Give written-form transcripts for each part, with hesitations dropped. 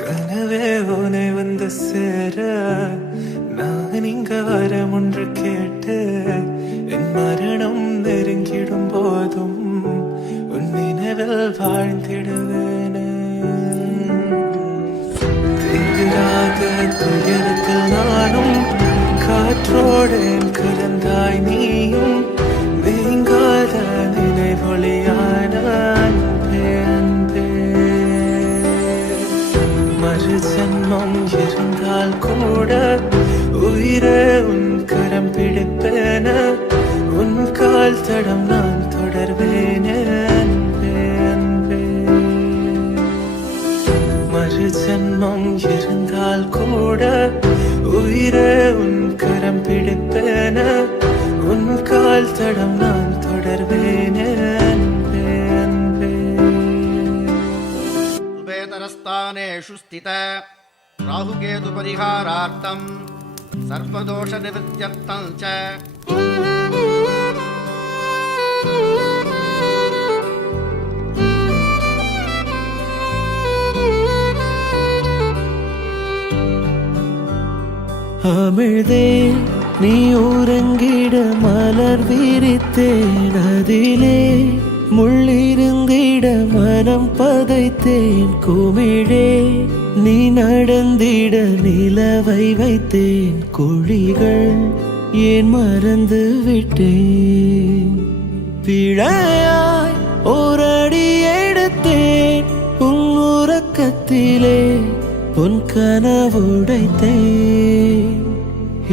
கனவே உனை வந்து சேர நான் இங்க வரம் ஒன்று கேட்டு என் மரணம் நெருங்கிடும் போதும் உன் நினைவில் வாழ்ந்திடுவேனே. தீராத துயரத்தில் நானும் காற்றோடேன் கலந்தாய் நீயும் நீங்காத நினைவொளியான அன்பே அன்பே. மறு ஜன்மம் இருந்தால் கூட உயிரே உன் கரம் பிடிப்பேன உன் கால் தடம் நான் தொடர்வேனே அன்பே அன்பே. மறு ஜன்மம் இருந்தால் கூட உயிரே உன் கரம் பிடிப்பேன உன் கால் தடம் நான் தொடர்வேனே அன்பே அன்பே. उभयतरस्थानेषु स्थित राहुकेतुपरिहारार्थं सर्वदोषनिवृत्त्यर्थं च அமிழ்தே நீ உறங்கிட மலர் விரித்தேன் அதிலே முள்ளிருந்திட மனம் பதைத்தேன் குமிழே நீ நடந்திட நிலவை வைத்தேன் குழிகள் ஏன் மறந்து விட்டேன். பிழையாய் ஓரடி எடுத்தேன் உன் உறக்கத்திலே உன் கனவுடைத்தேன்.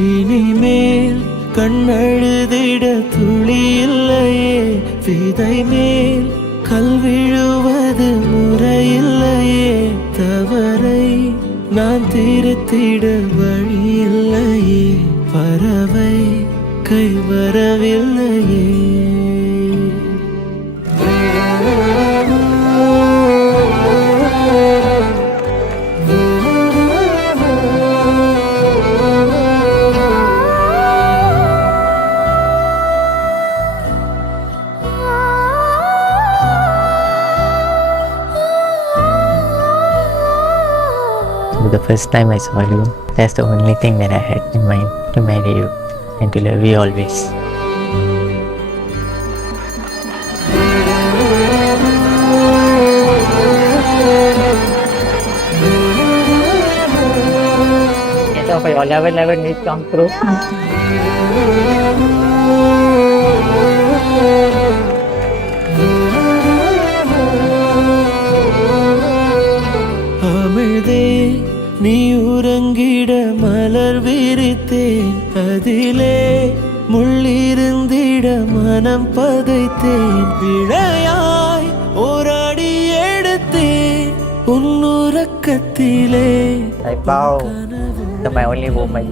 இனிமேல் கண்ணழுதிட துளி இல்லையே விதை மேல் கல் விழுவது முறையில்லையே. தவறை நான் திருத்திட வழி இல்லையே பறவை கை வரவில்லையே. The first time I saw you, that's the only thing that I had in mind, to marry you and to love you always. Ito pa yung 11 needs come through. அமிழ்தே நீ உறங்கிட மலர் விரித்தேன் அதிலே முள்ளிருந்திட மனம் பதைத்தேன். பிழையாய் ஓராடி எடுத்தேன் உன் உறக்கத்திலே. I vow to my only woman